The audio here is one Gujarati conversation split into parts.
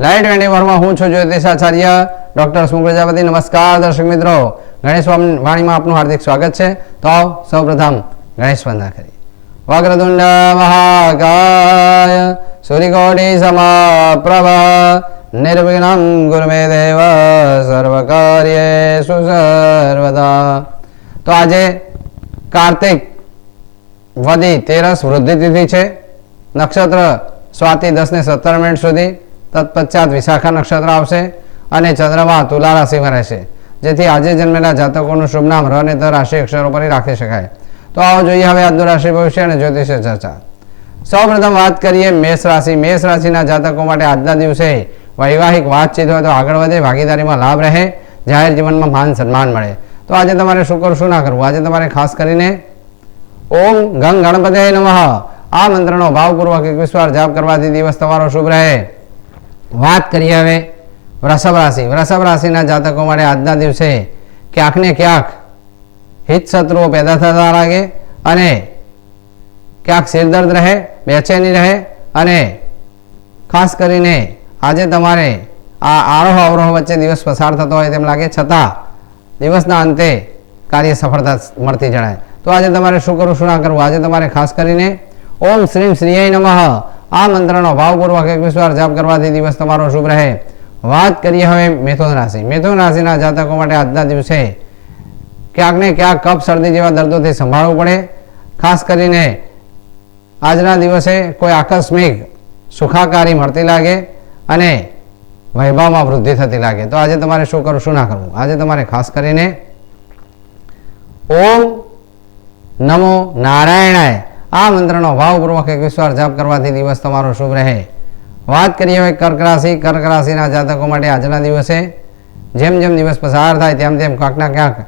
લાઈટ ટ્વેન્ટી ફોરમાં હું છું જ્યોતિષાચાર્ય ડૉક્ટર સુમ પ્રજાપતિ, નમસ્કાર દર્શક મિત્રો. ગણેશ વાણીમાં આપનું હાર્દિક સ્વાગત છે. તો સૌપ્રથમ ગણેશ વંદના કરી વક્રતુંડ મહાકાય, સૂર્યકોટિ સમાપ્રભ, નિર્વિઘ્નમ ગુરુમે દેવ દેવ સર્વકાર્યેષુ સર્વદા તો આજે કાર્તિક વદી તેરસ વૃદ્ધિ તિથિ છે. નક્ષત્ર સ્વાતિ દસ ને સત્તર મિનિટ સુધી તત્પશ્ચાત વિશાખા નક્ષત્ર આવશે અને ચંદ્રમા તુલા રાશિમાં રહેશે. જેથી આજે જન્મેલા જાતકોનું શુભ નામ ર અને ત રાશિ અક્ષરો પર રાખી શકાય. તો આવો જોઈએ હવે આજનું રાશિ ભવિષ્ય અને જ્યોતિષ ચર્ચા. સૌપ્રથમ વાત કરીએ મેષ રાશિ. મેષ રાશિના જાતકો માટે આજના દિવસે વૈવાહિક વાતચીત હોય તો આગળ વધે, ભાગીદારીમાં લાભ રહે, જાહેર જીવનમાં માન સન્માન મળે. તો આજે તમારે શું કરવું, શું ના કરવું? આજે તમારે ખાસ કરીને ઓમ ગંગ ગણપતે નમઃ. આ મંત્રનો ભાવપૂર્વક એકવીસ વાર જાપ કરવાથી દિવસ તમારો શુભ રહે. વાત કરીએ હવે વૃષભ રાશિ. વૃષભ રાશિના જાતકો માટે આજના દિવસે ક્યાંક ને ક્યાંક હિત શત્રુઓ પેદા થતા લાગે અને ક્યાંક સિરદર્દ રહે, બેચેની રહે અને ખાસ કરીને આજે તમારે આ આરોહ અવરોહ વચ્ચે દિવસ પસાર થતો હોય તેમ લાગે. છતાં દિવસના અંતે કાર્ય સફળતા મળતી જણાય. તો આજે તમારે શું કરવું, શું ના કરવું? આજે તમારે ખાસ કરીને ઓમ શ્રીમ શ્રીય નમઃ. આ મંત્રનો ભાવપૂર્વક એકવીસ વાર જાપ કરવાથી દિવસ તમારો શુભ રહે. વાત કરીએ હવે મિથુન રાશિ. મિથુન રાશિના જાતકો માટે આજના દિવસે ક્યાંક ને ક્યાંક કફ શરદી જેવા દર્દોથી સંભાળવું પડે. ખાસ કરીને આજના દિવસે કોઈ આકસ્મિક સુખાકારી મળતી લાગે અને વૈભવમાં વૃદ્ધિ થતી લાગે. તો આજે તમારે શું કરવું, શું ના કરવું? આજે તમારે ખાસ કરીને ઓમ નમો નારાયણાય. આ મંત્રનો ભાવપૂર્વક એકવીસ વાર જાપ કરવાથી દિવસ તમારો શુભ રહે. વાત કરીએ હવે કર્ક રાશિ કર્ક રાશિના જાતકો માટે આજના દિવસે જેમ જેમ દિવસ પસાર થાય તેમ તેમ ક્યાંકના ક્યાંક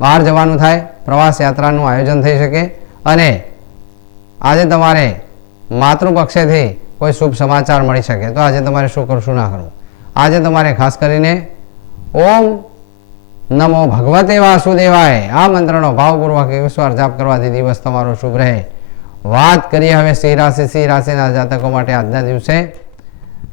બહાર જવાનું થાય, પ્રવાસ યાત્રાનું આયોજન થઈ શકે અને આજે તમારે માતૃપક્ષેથી કોઈ શુભ સમાચાર મળી શકે. તો આજે તમારે શું કરવું ના કરવું? આજે તમારે ખાસ કરીને ઓમ નમો ભગવતે વાસુદેવાય. આ મંત્રનો ભાવપૂર્વક એકવીસ વાર જાપ કરવાથી દિવસ તમારો શુભ રહે. વાત કરીએ હવે સિંહ રાશિ સિંહ રાશિના જાતકો માટે આજના દિવસે.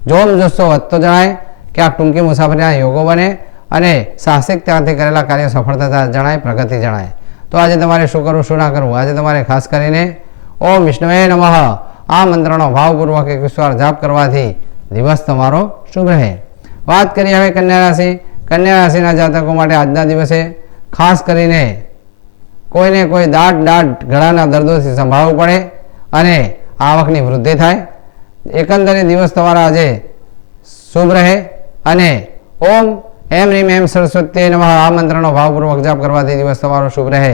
જોમ જોશો વધતો જણાય ક્યાંક ટૂંકી મુસાફરીના યોગો બને અને સાહસિક ત્યાંથી કરેલા કાર્ય સફળ થતા જણાય, પ્રગતિ જણાય. તો આજે તમારે શું કરવું, શું ના કરવું? આજે તમારે ખાસ કરીને ઓમ વિષ્ણુએ નમઃ. આ મંત્રનો ભાવપૂર્વક એકવીસ વાર જાપ કરવાથી દિવસ તમારો શુભ રહે. વાત કરીએ હવે કન્યા રાશિ. કન્યા રાશિના જાતકો માટે આજના દિવસે ખાસ કરીને કોઈને કોઈ દાટ દાટ ગળાના દર્દોથી સંભાળવું પડે અને આવકની વૃદ્ધિ થાય. એકંદરે દિવસ તમારા આજે શુભ રહે અને ઓમ એમ રીમ એમ સરસ્વતી નમઃ. આ મંત્રનો ભાવપૂર્વક જાપ કરવાથી દિવસ તમારો શુભ રહે.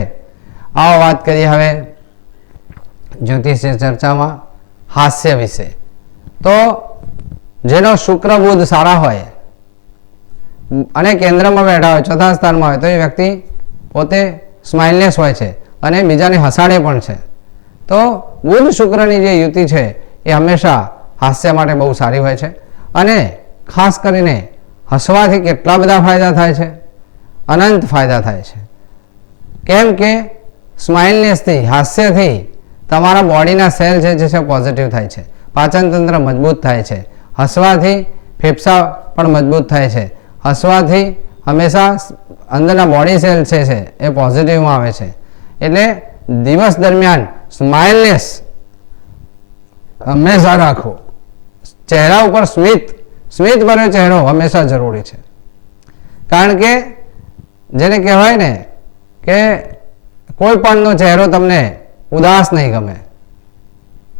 આવો વાત કરીએ હવે જ્યોતિષ ચર્ચામાં હાસ્ય વિશે. તો જેનો શુક્ર બુધ સારા હોય અને કેન્દ્રમાં બેઠા હોય, ચોથા સ્થાનમાં હોય, તો એ વ્યક્તિ પોતે સ્માઇલનેસ હોય છે અને બીજાને હસાડે પણ છે. તો બુધ શુક્રની જે યુતિ છે, એ હંમેશા હાસ્ય માટે બહુ સારી હોય છે અને ખાસ કરીને હસવાથી કેટલા બધા ફાયદા થાય છે? અનંત ફાયદા થાય છે. કેમ કે સ્માઇલનેસથી, હાસ્યથી તમારા બોડીના સેલ છે જે છે, પોઝિટિવ થાય છે. પાચનતંત્ર મજબૂત થાય છે. હસવાથી ફેફસા પણ મજબૂત થાય છે. હસવાથી હંમેશા અંદરના બોડી સેલ છે છે એ પોઝિટિવમાં આવે છે. એટલે દિવસ દરમિયાન સ્માઇલનેસ હંમેશા રાખો. ચહેરા ઉપર સ્મિત સ્મિત ભર્યો ચહેરો હંમેશા જરૂરી છે. કારણ કે જેને કહેવાય ને કે કોઈ પણનો ચહેરો તમને ઉદાસ નહીં ગમે.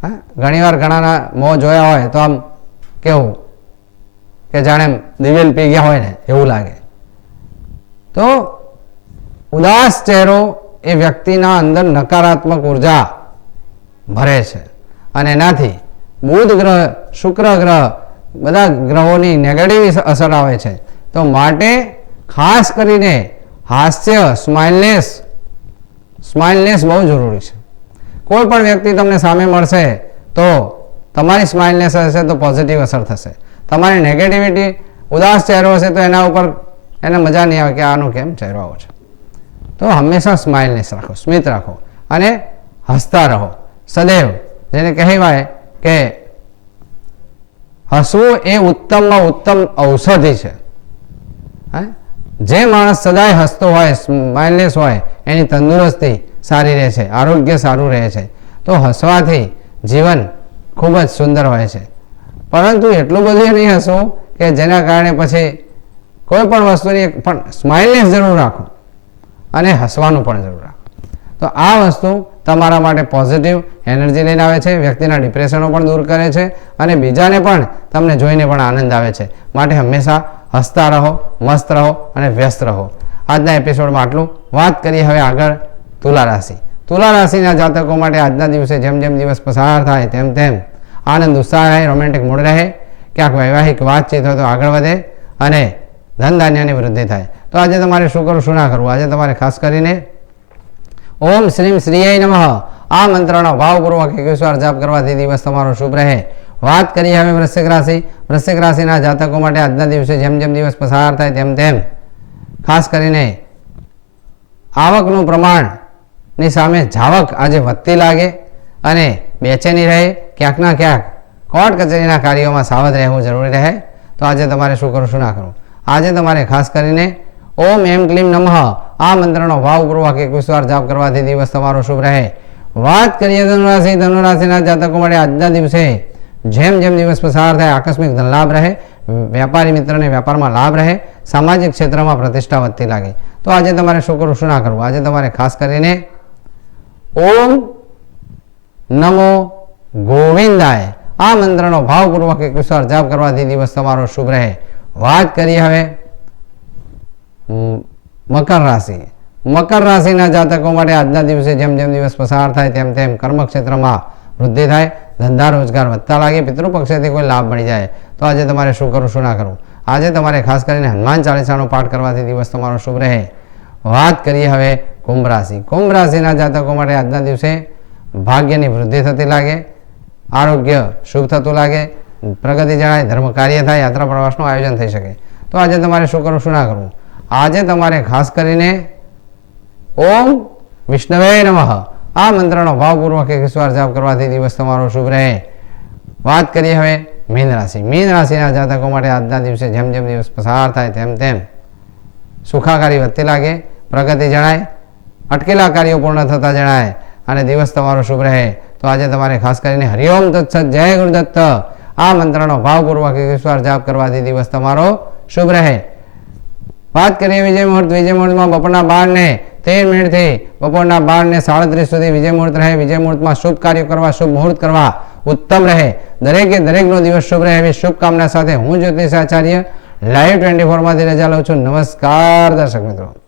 હા? ઘણીવાર ઘણાના મોં જોયા હોય તો આમ કેવું? કે જાણે દિવેલ પી ગયા હોય ને એવું લાગે. તો ઉદાસ ચહેરો એ વ્યક્તિના અંદર નકારાત્મક ઊર્જા ભરે છે. અને એનાથી બુધ ગ્રહ, શુક્ર ગ્રહ બધા ગ્રહોની નેગેટિવ અસર આવે છે. તો માટે ખાસ કરીને હાસ્ય સ્માઇલનેસ સ્માઇલનેસ બહુ જરૂરી છે. કોઈ પણ વ્યક્તિ તમને સામે મળશે તો તમારી સ્માઇલનેસ હશે તો પોઝિટિવ અસર થશે. તમારી નેગેટિવિટી ઉદાસ ચહેરો હશે તો એના ઉપર એને મજા નહીં આવે કે આનો કેમ ચહેરો આવો છે. તો હંમેશા સ્માઇલનેસ રાખો, સ્મિત રાખો અને હસતા રહો. સદૈવ જેને કહેવાય કે હસવું એ ઉત્તમમાં ઉત્તમ ઔષધિ છે? જે માણસ સદાય હસતો હોય સ્માઇલનેસ હોય, એની તંદુરસ્તી સારી રહે છે, આરોગ્ય સારું રહે છે. તો હસવાથી જીવન ખૂબ જ સુંદર હોય છે. પરંતુ એટલું બધું નહીં હસવું કે જેના કારણે પછી કોઈ પણ વસ્તુની પણ સ્માઇલનેસ જરૂર રાખો અને હસવાનું પણ જરૂર રાખો. તો આ વસ્તુ તમારા માટે પોઝિટિવ એનર્જી લઈને આવે છે, વ્યક્તિના ડિપ્રેશનો પણ દૂર કરે છે અને બીજાને પણ તમને જોઈને પણ આનંદ આવે છે. માટે હંમેશા હસતા રહો, મસ્ત રહો અને વ્યસ્ત રહો. આજના એપિસોડમાં આટલું. વાત કરીએ હવે આગળ તુલા રાશિ. તુલા રાશિના જાતકો માટે આજના દિવસે જેમ જેમ દિવસ પસાર થાય તેમ તેમ આનંદ, ઉત્સાહ રહે રોમેન્ટિક મૂડ રહે. ક્યાંક વૈવાહિક વાતચીત હોય તો આગળ વધે અને ધન ધાન્યની વૃદ્ધિ થાય. તો આજે તમારે શું કરવું, શું ના કરવું? આજે તમારે ખાસ કરીને ઓમ શ્રીમ શ્રીય નમઃ. આ મંત્રનો ભાવપૂર્વક એકવીસ વાર જાપ કરવાથી દિવસ તમારો શુભ રહે. વાત કરીએ હવે વૃશ્ચિક રાશિ. વૃશ્ચિક રાશિના જાતકો માટે આજના દિવસે જેમ જેમ દિવસ પસાર થાય તેમ તેમ ખાસ કરીને આવકનું પ્રમાણની સામે જાવક આજે વધતી લાગે અને બેચેની રહે ક્યાંકના ક્યાંક કોર્ટ કચેરીના કાર્યોમાં સાવધ રહેવું જરૂરી રહે તો આજે તમારે શું કરવું શું ના કરવું આજે તમારે ખાસ કરીને ઓમ એમ ક્લીમ નમઃ આ મંત્રનો ભાવપૂર્વક એકવીસ વાર જાપ કરવાથી દિવસ તમારો શુભ રહે વાત કરીએ ધનુરાશિ ધનુરાશિના જાતકો માટે આજના દિવસે જેમ જેમ દિવસ પસાર થાય આકસ્મિક ધન લાભ રહે વેપારી મિત્રને વેપારમાં લાભ રહે સામાજિક ક્ષેત્રમાં પ્રતિષ્ઠા વધતી લાગે તો આજે તમારે શું કરવું શું ના કરવું આજે તમારે ખાસ કરીને ઓમ નમો ગોવિંદાય. આ મંત્રનો ભાવપૂર્વક એક વાર જાપ કરવાથી દિવસ તમારો શુભ રહે. વાત કરીએ હવે મકર રાશિ. મકર રાશિના જાતકો માટે આજના દિવસે જેમ જેમ દિવસ પસાર થાય તેમ તેમ કર્મક્ષેત્રમાં વૃદ્ધિ થાય, ધંધા, રોજગાર વધતા લાગે, પિતૃપક્ષેથી કોઈ લાભ મળી જાય, તો આજે તમારે શું કરવું, શું ના કરવું? આજે તમારે ખાસ કરીને હનુમાન ચાલીસાનો પાઠ કરવાથી દિવસ તમારો શુભ રહે. વાત કરીએ હવે કુંભ રાશિ. કુંભ રાશિના જાતકો માટે આજના દિવસે ભાગ્યની વૃદ્ધિ થતી લાગે આરોગ્ય શુભ થતું લાગે પ્રગતિ જણાય ધર્મ કાર્ય થાય યાત્રા પ્રવાસનું આયોજન થઈ શકે. તો આજે તમારે શું કરવું, શું ના કરવું? આજે તમારે ખાસ કરીને ઓમ વિષ્ણવે નમઃ. આ મંત્રનો ભાવપૂર્વક એકવીસ વાર જાપ કરવાથી દિવસ તમારો શુભ રહે. વાત કરીએ હવે મીન રાશિ. મીન રાશિના જાતકો માટે આજના દિવસે જેમ જેમ દિવસ પસાર થાય તેમ તેમ સુખાકારી વધતી લાગે, પ્રગતિ જણાય, અટકેલા કાર્યો પૂર્ણ થતા જણાય અને દિવસ તમારો શુભ રહે. તો આજે તમારે ખાસ કરીને હરિઓમ તત્સત, જય ગુરુદત્ત આ મંત્રનો ભાવપૂર્વક એકવીસ જાપ કરવાથી દિવસ તમારો શુભ રહે. વાત કરીએ વિજય મુહૂર્ત. વિજય મુહૂર્તમાં બપોરના બારને તેર મિનિટથી બપોરના બારને સાડત્રીસ સુધી વિજય મુહૂર્ત રહે. વિજય મુહૂર્તમાં શુભ કાર્ય કરવા, શુભ મુહૂર્ત કરવા ઉત્તમ રહે. દરેકે દરેકનો દિવસ શુભ રહે. એવી શુભકામના સાથે હું જ્યોતિષ આચાર્ય લાઈવ ટ્વેન્ટી ફોરમાંથી રજા લઉં છું. નમસ્કાર દર્શક મિત્રો.